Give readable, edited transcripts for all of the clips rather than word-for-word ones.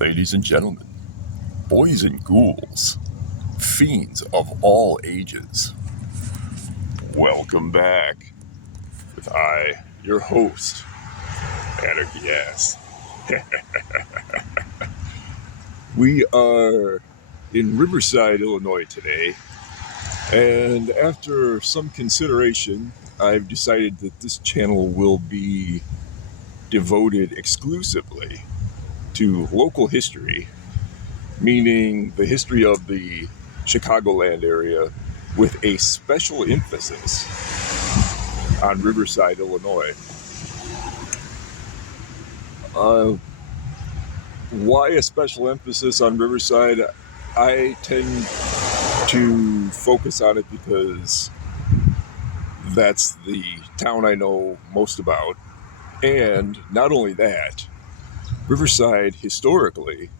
Ladies and gentlemen, boys and ghouls, fiends of all ages, welcome back with I, your host, Anarchy Ass. We are in Riverside, Illinois today, and after some consideration, I've decided that this channel will be devoted exclusively to local history, meaning the history of the Chicagoland area with a special emphasis on Riverside, Illinois. Why a special emphasis on Riverside? I tend to focus on it because that's the town I know most about. And not only that, Riverside historically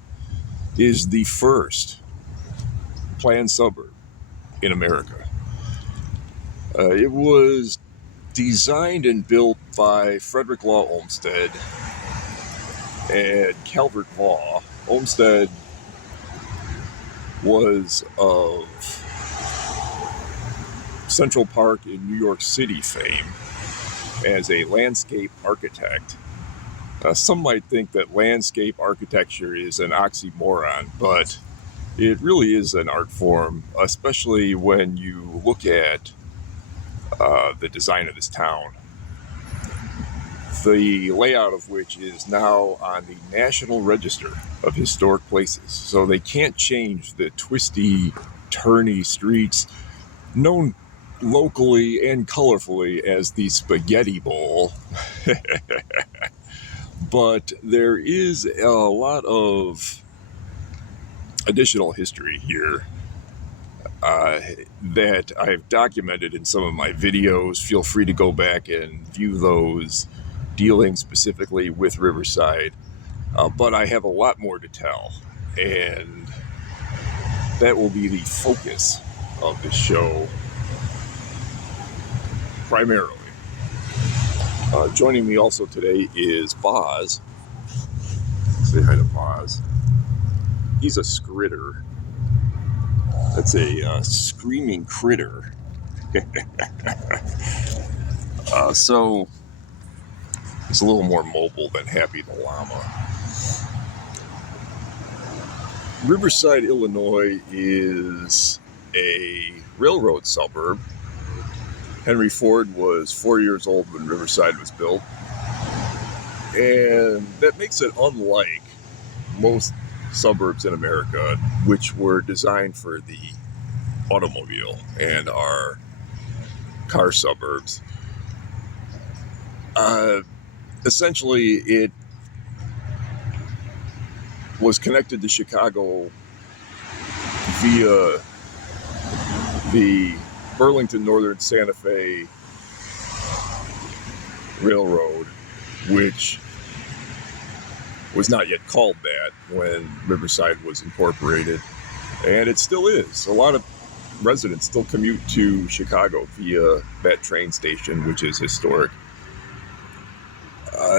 is the first planned suburb in America. It was designed and built by Frederick Law Olmsted and Calvert Law. Olmsted was of Central Park in New York City fame as a landscape architect. Some might think that landscape architecture is an oxymoron, but it really is an art form, especially when you look at the design of this town, the layout of which is now on the National Register of Historic Places. So they can't change the twisty, turny streets known locally and colorfully as the Spaghetti Bowl. But there is a lot of additional history here that I've documented in some of my videos. Feel free to go back and view those dealing specifically with Riverside. But I have a lot more to tell, and that will be the focus of the show primarily. Joining me also today is Boz. Say hi to Boz. He's a skritter. That's a screaming critter. So he's a little more mobile than Happy the Llama. Riverside, Illinois is a railroad suburb. Henry Ford was 4 years old when Riverside was built. And that makes it unlike most suburbs in America, which were designed for the automobile and are car suburbs. Essentially, it was connected to Chicago via the Burlington Northern Santa Fe Railroad, which was not yet called that when Riverside was incorporated, and it still is. A lot of residents still commute to Chicago via that train station, which is historic.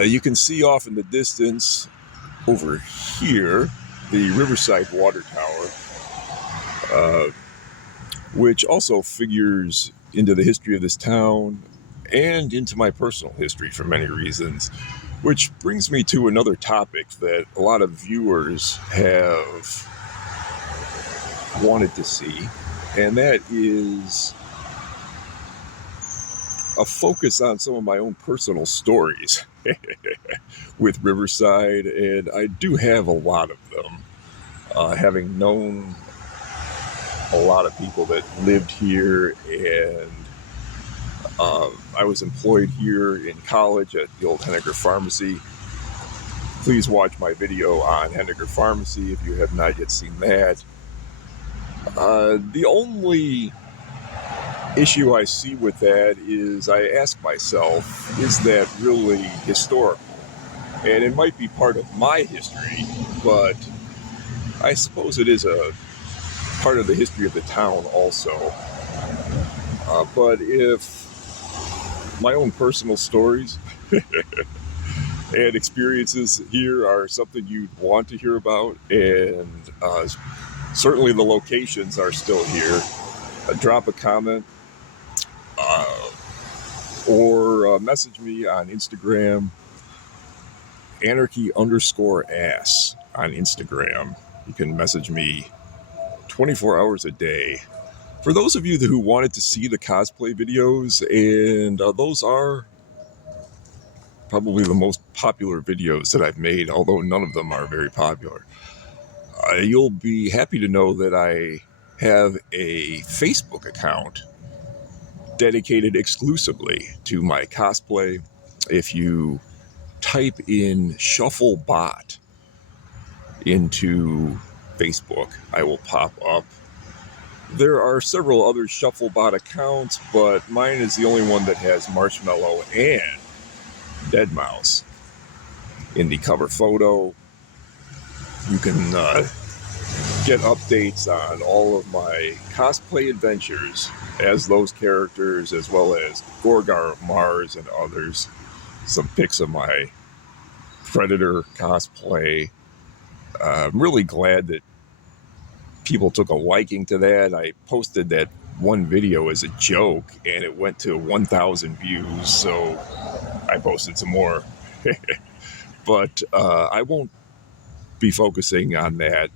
You can see off in the distance over here the Riverside Water Tower, which also figures into the history of this town and into my personal history for many reasons. Which brings me to another topic that a lot of viewers have wanted to see, and that is a focus on some of my own personal stories with Riverside, and I do have a lot of them, having known a lot of people that lived here, and I was employed here in college at the old Henniger Pharmacy. Please watch my video on Henniger Pharmacy if you have not yet seen that. The only issue I see with that is I ask myself, is that really historical? And it might be part of my history, but I suppose it is a part of the history of the town also. But if my own personal stories and experiences here are something you'd want to hear about, and certainly the locations are still here. Drop a comment or message me on Instagram, Anarchy_Ass on Instagram. You can message me 24 hours a day. For those of you who wanted to see the cosplay videos, and those are probably the most popular videos that I've made, although none of them are very popular, you'll be happy to know that I have a Facebook account dedicated exclusively to my cosplay. If you type in ShuffleBot into Facebook, I will pop up. There are several other ShuffleBot accounts, but mine is the only one that has Marshmallow and Deadmau5 in the cover photo. You can get updates on all of my cosplay adventures as those characters, as well as Gorgar of Mars and others. Some pics of my Predator cosplay. I'm really glad that people took a liking to that. I posted that one video as a joke, and it went to 1,000 views, so I posted some more. But I won't be focusing on that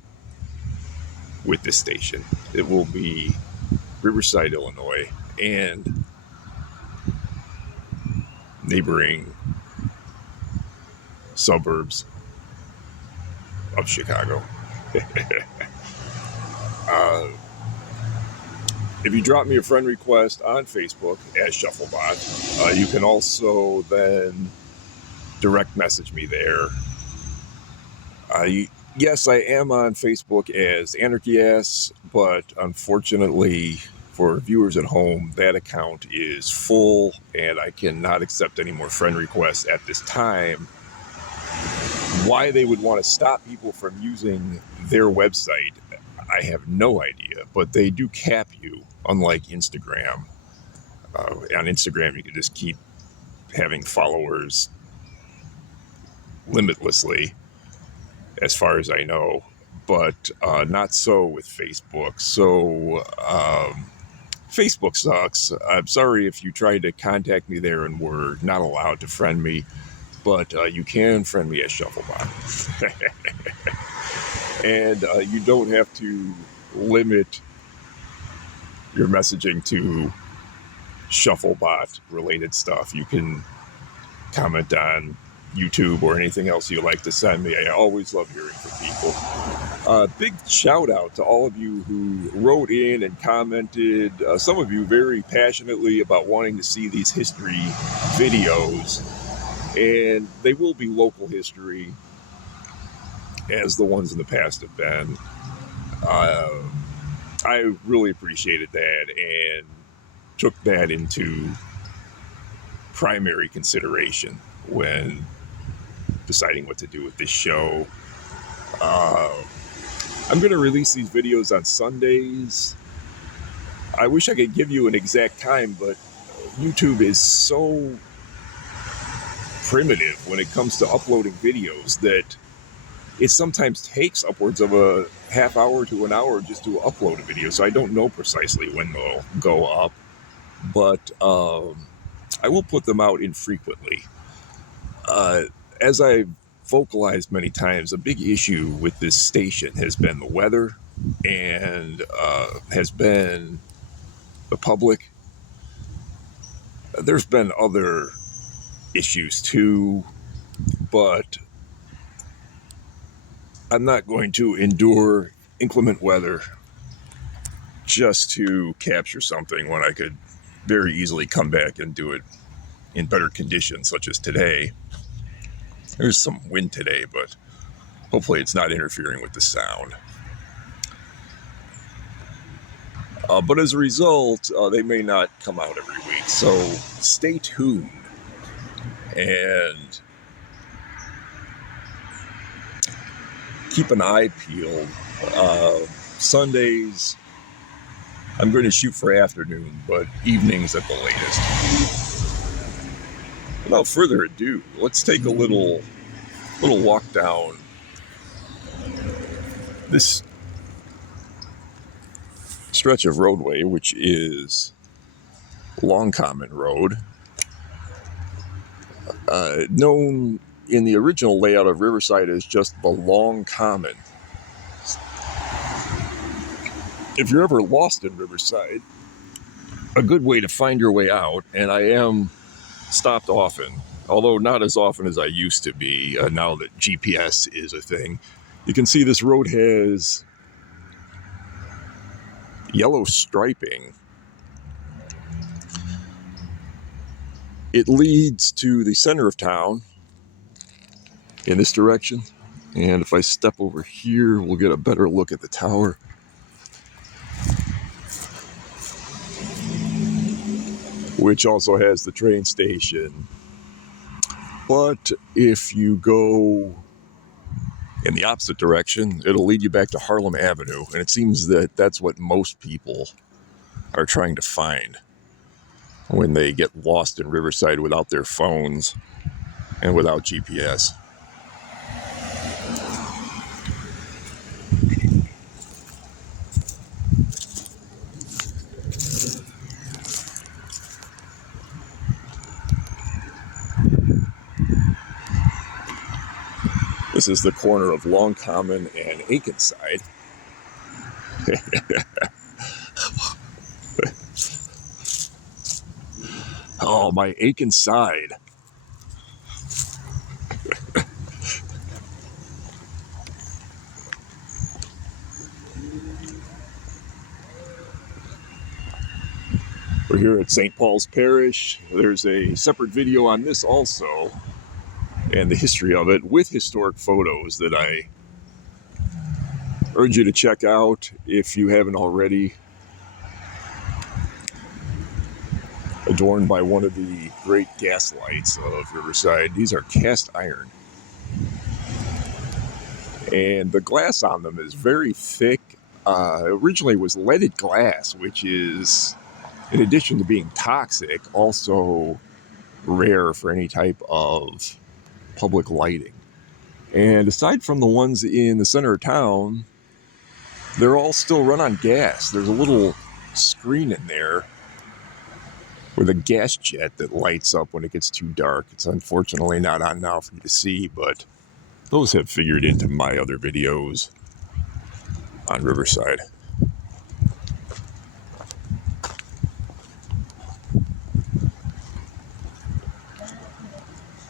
with this station. It will be Riverside, Illinois, and neighboring suburbs of Chicago. If you drop me a friend request on Facebook as ShuffleBot, you can also then direct message me there. Yes, I am on Facebook as Anarchy Ass, but unfortunately for viewers at home, that account is full and I cannot accept any more friend requests at this time. Why they would want to stop people from using their website, I have no idea, but they do cap you, unlike Instagram. On Instagram, you can just keep having followers limitlessly, as far as I know, but not so with Facebook. So Facebook sucks. I'm sorry if you tried to contact me there and were not allowed to friend me, but you can friend me as ShuffleBot. And you don't have to limit your messaging to ShuffleBot related stuff. You can comment on YouTube or anything else you like to send me. I always love hearing from people. Big shout out to all of you who wrote in and commented, some of you very passionately about wanting to see these history videos, and they will be local history as the ones in the past have been. I really appreciated that and took that into primary consideration when deciding what to do with this show. I'm going to release these videos on Sundays. I wish I could give you an exact time, but YouTube is so primitive when it comes to uploading videos that it sometimes takes upwards of a half hour to an hour just to upload a video. So I don't know precisely when they'll go up, but I will put them out infrequently. As I've vocalized many times, a big issue with this station has been the weather and has been the public. There's been other issues too, but I'm not going to endure inclement weather just to capture something when I could very easily come back and do it in better conditions, such as today. There's some wind today, but hopefully it's not interfering with the sound. But as a result, they may not come out every week, so stay tuned. And keep an eye peeled. Sundays, I'm going to shoot for afternoon, but evenings at the latest. without further ado, let's take a little walk down this stretch of roadway, which is Long Common Road, known in the original layout of Riverside as just the Long Common. If you're ever lost in Riverside, a good way to find your way out, and I am stopped often, although not as often as I used to be now that GPS is a thing. You can see this road has yellow striping. It leads to the center of town in this direction. And if I step over here, we'll get a better look at the tower. Which also has the train station. But if you go in the opposite direction, it'll lead you back to Harlem Avenue. And it seems that that's what most people are trying to find when they get lost in Riverside without their phones and without GPS. This is the corner of Long Common and Akenside. Oh, my Akenside. We're here at St. Paul's Parish. There's a separate video on this also, and the history of it with historic photos that I urge you to check out if you haven't already. Adorned by one of the great gas lights of Riverside. These are cast iron. And the glass on them is very thick. Originally it was leaded glass, which is, in addition to being toxic, also rare for any type of public lighting. And aside from the ones in the center of town, they're all still run on gas. There's a little screen in there with a gas jet that lights up when it gets too dark. It's unfortunately not on now for you to see, but those have figured into my other videos on Riverside.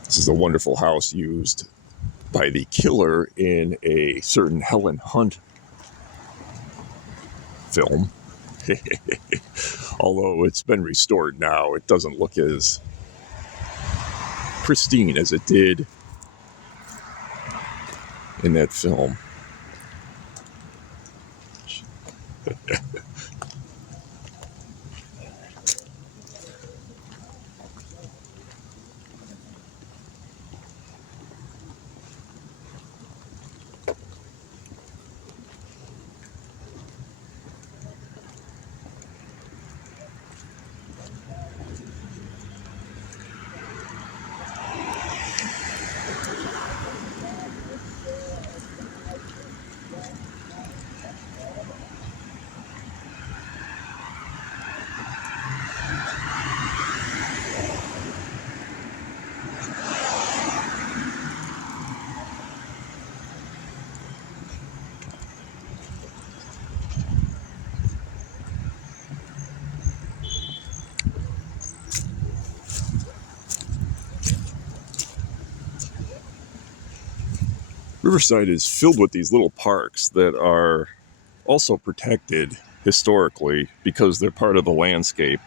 This is a wonderful house used by the killer in a certain Helen Hunt film. Although it's been restored now, it doesn't look as pristine as it did in that film. Riverside is filled with these little parks that are also protected historically because they're part of the landscape.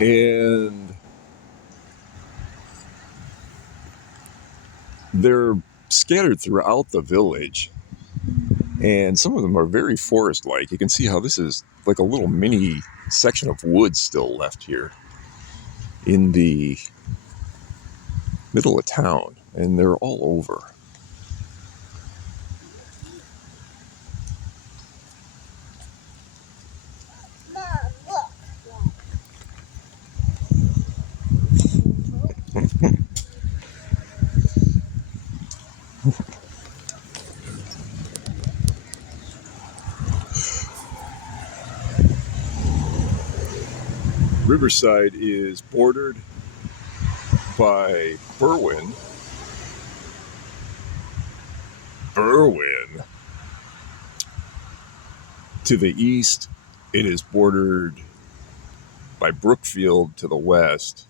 And they're scattered throughout the village. And some of them are very forest-like. You can see how this is like a little mini section of woods still left here in the middle of town. And they're all over. Mom, look. Riverside is bordered by Berwyn. To the east, it is bordered by Brookfield to the west.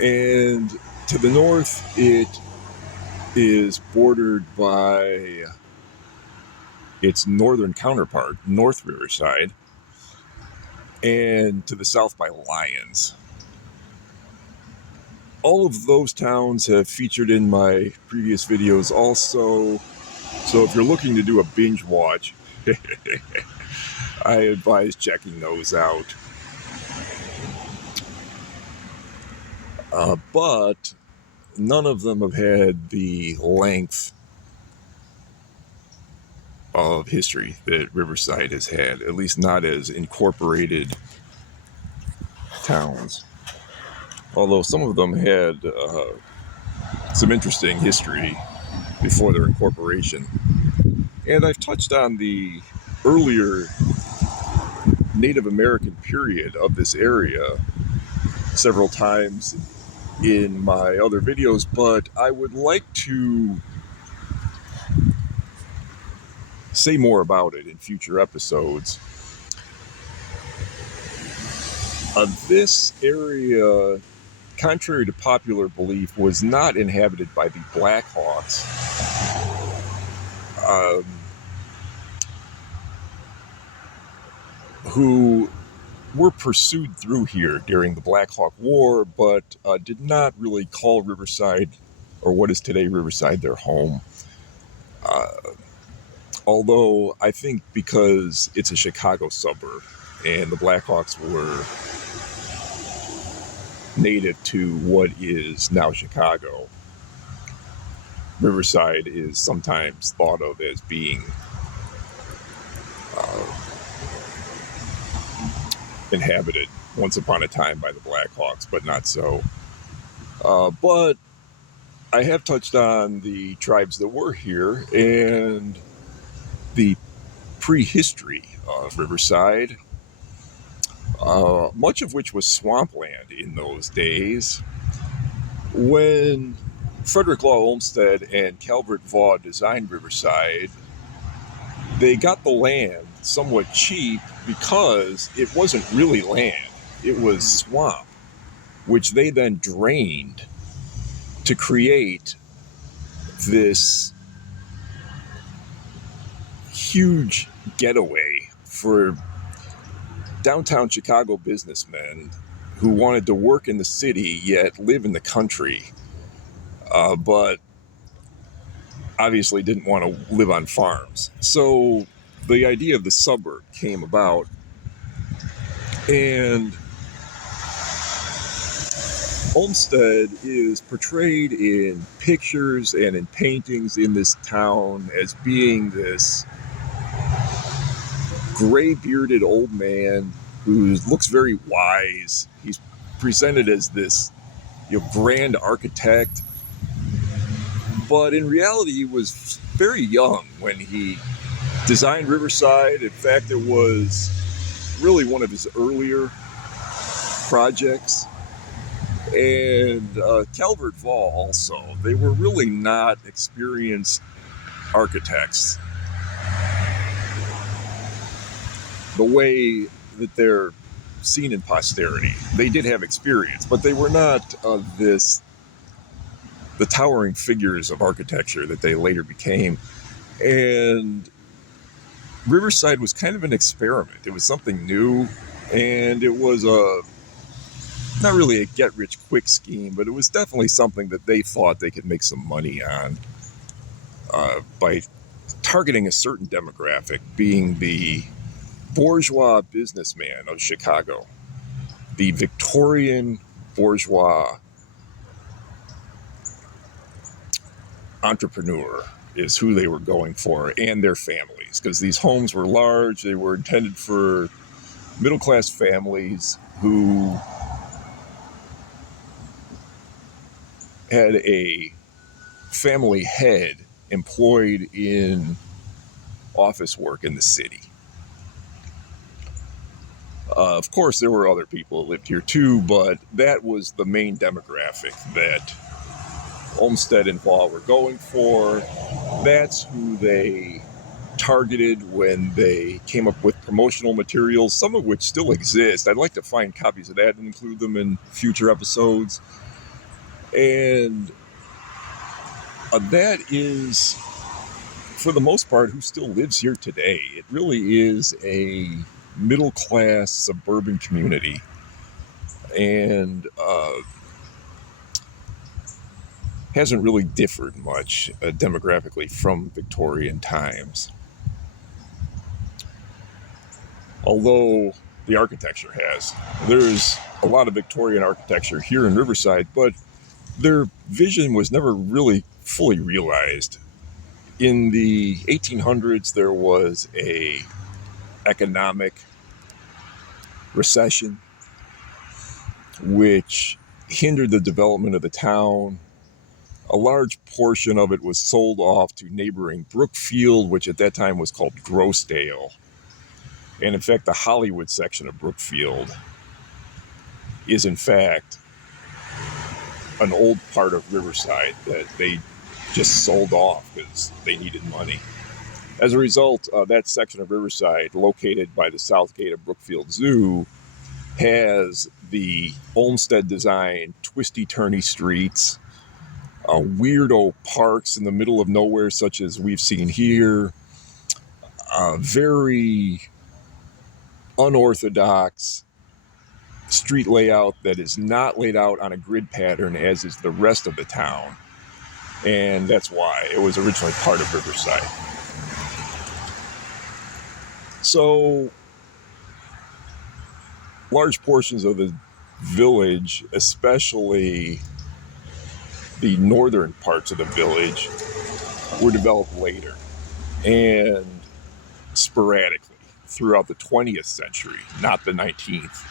And to the north, it is bordered by its northern counterpart, North Riverside, and to the south by Lyons. All of those towns have featured in my previous videos also, so if you're looking to do a binge watch, I advise checking those out. But none of them have had the length of history that Riverside has had, at least not as incorporated towns. Although some of them had some interesting history before their incorporation. And I've touched on the earlier Native American period of this area several times in my other videos, but I would like to say more about it in future episodes. This area, contrary to popular belief, was not inhabited by the Blackhawks. Who were pursued through here during the Black Hawk War, but did not really call Riverside, or what is today Riverside, their home. Although I think because it's a Chicago suburb and the Blackhawks were native to what is now Chicago, Riverside is sometimes thought of as being inhabited once upon a time by the Blackhawks, but not so. But I have touched on the tribes that were here and the prehistory of Riverside, much of which was swampland in those days. When Frederick Law Olmsted and Calvert Vaughn designed Riverside, they got the land somewhat cheap because it wasn't really land. It was swamp, which they then drained to create this huge getaway for downtown Chicago businessmen who wanted to work in the city yet live in the country, but obviously didn't want to live on farms. So the idea of the suburb came about, and Olmsted is portrayed in pictures and in paintings in this town as being this gray-bearded old man who looks very wise. He's presented as this, grand architect, but in reality he was very young when he designed Riverside. In fact, it was really one of his earlier projects. And Calvert Vaughn also, they were really not experienced architects the way that they're seen in posterity. They did have experience, but they were not the towering figures of architecture that they later became. And Riverside was kind of an experiment. It was something new, and it was not really a get-rich-quick scheme, but it was definitely something that they thought they could make some money on by targeting a certain demographic, being the bourgeois businessman of Chicago. The Victorian bourgeois entrepreneur is who they were going for, and their families, because these homes were large. They were intended for middle-class families who had a family head employed in office work in the city. Of course, there were other people that lived here too, but that was the main demographic that Olmsted and Vaugh were going for. That's who they targeted when they came up with promotional materials, some of which still exist. I'd like to find copies of that and include them in future episodes. And that is, for the most part, who still lives here today. It really is a middle-class suburban community. And hasn't really differed much demographically from Victorian times. Although the architecture has. There's a lot of Victorian architecture here in Riverside, but their vision was never really fully realized. In the 1800s, there was a economic recession, which hindered the development of the town. A large portion of it was sold off to neighboring Brookfield, which at that time was called Grossdale. And in fact, the Hollywood section of Brookfield is in fact an old part of Riverside that they just sold off because they needed money. As a result, that section of Riverside, located by the south gate of Brookfield Zoo, has the Olmsted design, twisty-turny streets, weirdo parks in the middle of nowhere, such as we've seen here, very unorthodox street layout that is not laid out on a grid pattern as is the rest of the town. And that's why it was originally part of Riverside. So large portions of the village, especially the northern parts of the village, were developed later and sporadically throughout the 20th century, not the 19th.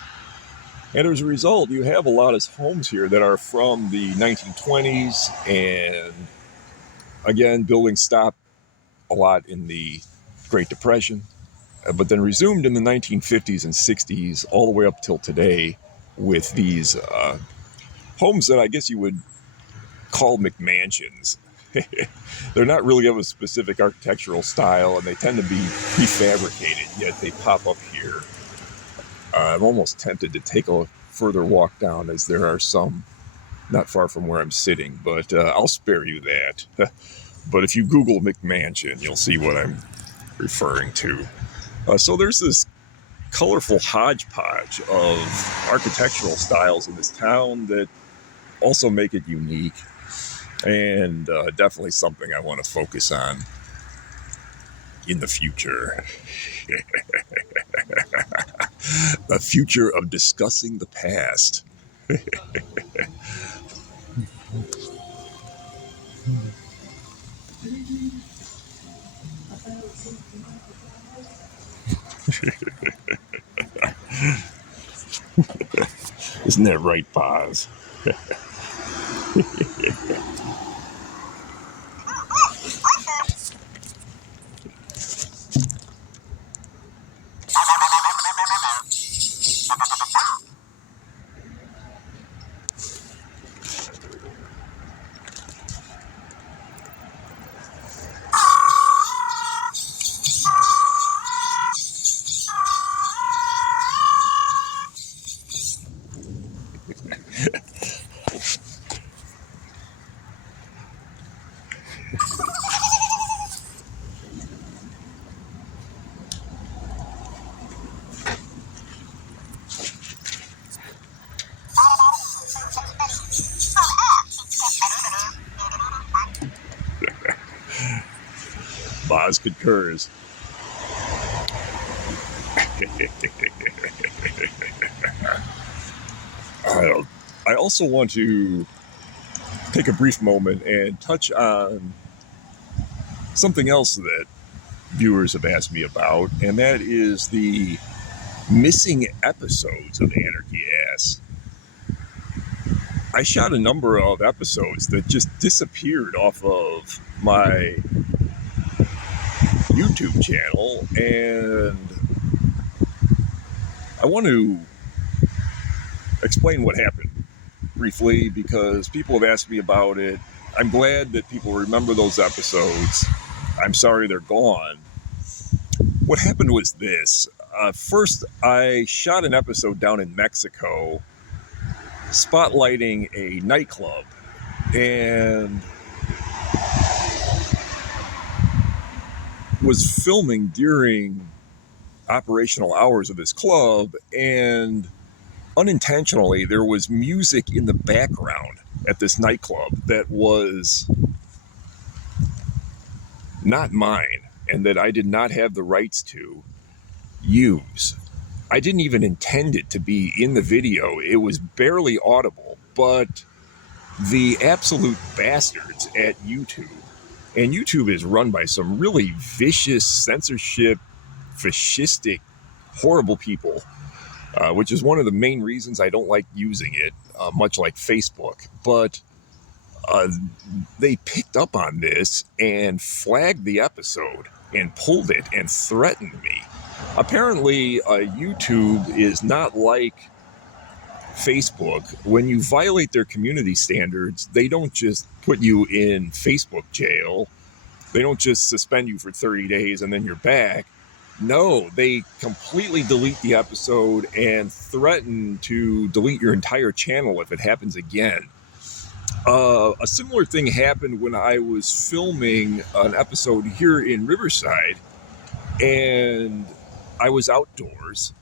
And as a result, you have a lot of homes here that are from the 1920s, and again, buildings stopped a lot in the Great Depression, but then resumed in the 1950s and 60s all the way up till today with these homes that I guess you would call McMansions. They're not really of a specific architectural style, and they tend to be prefabricated, yet they pop up here. I'm almost tempted to take a further walk down, as there are some not far from where I'm sitting, but I'll spare you that. But if you Google McMansion, you'll see what I'm referring to. So there's this colorful hodgepodge of architectural styles in this town that also make it unique, and definitely something I want to focus on in the future. The future of discussing the past. Isn't that right, Paz? Boz concurs. I also want to take a brief moment and touch on something else that viewers have asked me about, and that is the missing episodes of Anarchy Ass. I shot a number of episodes that just disappeared off of my YouTube channel, and I want to explain what happened briefly because people have asked me about it. I'm glad that people remember those episodes. I'm sorry they're gone. What happened was this. First, I shot an episode down in Mexico spotlighting a nightclub, and was filming during operational hours of this club, and unintentionally there was music in the background at this nightclub that was not mine and that I did not have the rights to use. I didn't even intend it to be in the video. It was barely audible, but the absolute bastards at YouTube, and YouTube is run by some really vicious, censorship, fascistic, horrible people, which is one of the main reasons I don't like using it, much like Facebook. But they picked up on this and flagged the episode and pulled it and threatened me. Apparently, YouTube is not like Facebook. When you violate their community standards, they don't just put you in Facebook jail. They don't just suspend you for 30 days and then you're back. No, they completely delete the episode and threaten to delete your entire channel if it happens again. A similar thing happened when I was filming an episode here in Riverside, and I was outdoors,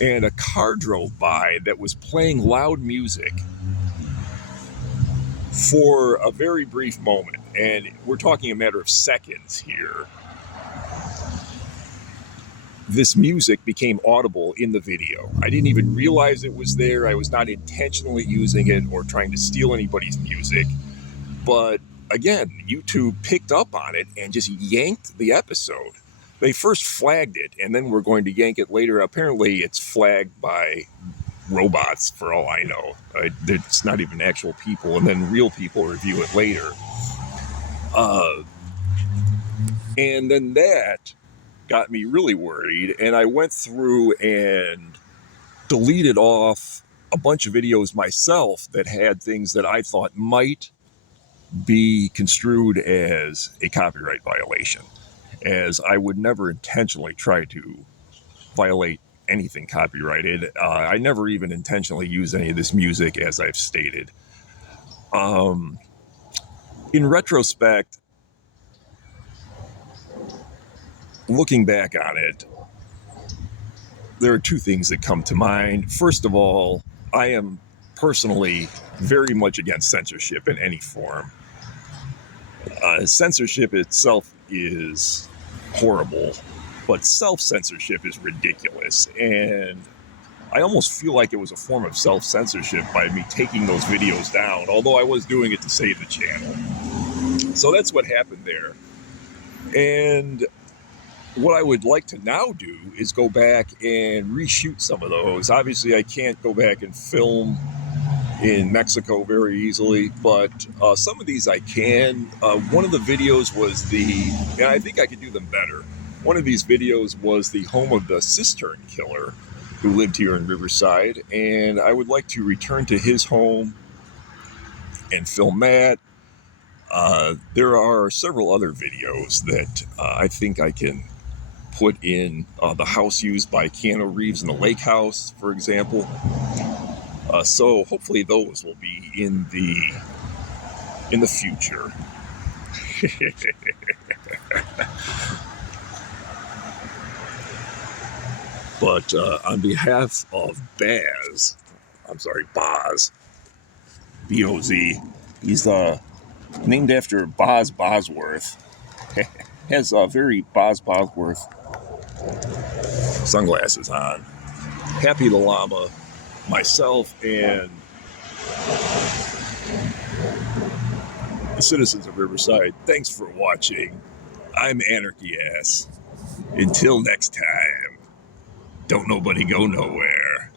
and a car drove by that was playing loud music for a very brief moment, and we're talking a matter of seconds here. This music became audible in the video. I didn't even realize it was there. I was not intentionally using it or trying to steal anybody's music. But again, YouTube picked up on it and just yanked the episode. They first flagged it, and then we're going to yank it later. Apparently, it's flagged by robots, for all I know. It's not even actual people, and then real people review it later. And then that got me really worried, and I went through and deleted off a bunch of videos myself that had things that I thought might be construed as a copyright violation, as I would never intentionally try to violate anything copyrighted. I never even intentionally use any of this music, as I've stated. In retrospect, looking back on it, there are two things that come to mind. First of all, I am personally very much against censorship in any form. Censorship itself is horrible, but self-censorship is ridiculous. And I almost feel like it was a form of self-censorship by me taking those videos down, although I was doing it to save the channel. So that's what happened there. And what I would like to now do is go back and reshoot some of those. Obviously, I can't go back and film in Mexico very easily, but some of these I can. One of the videos was and I think I could do them better. One of these videos was the home of the cistern killer who lived here in Riverside, and I would like to return to his home and film that. There are several other videos that I think I can put in, the house used by Keanu Reeves in the lake house, for example. So hopefully those will be in the future. But on behalf of Boz, B-O-Z, he's named after Boz Bosworth. Has very Boz Bosworth sunglasses on. Happy the Llama, myself, and the citizens of Riverside, thanks for watching. I'm Anarchy Ass. Until next time, don't nobody go nowhere.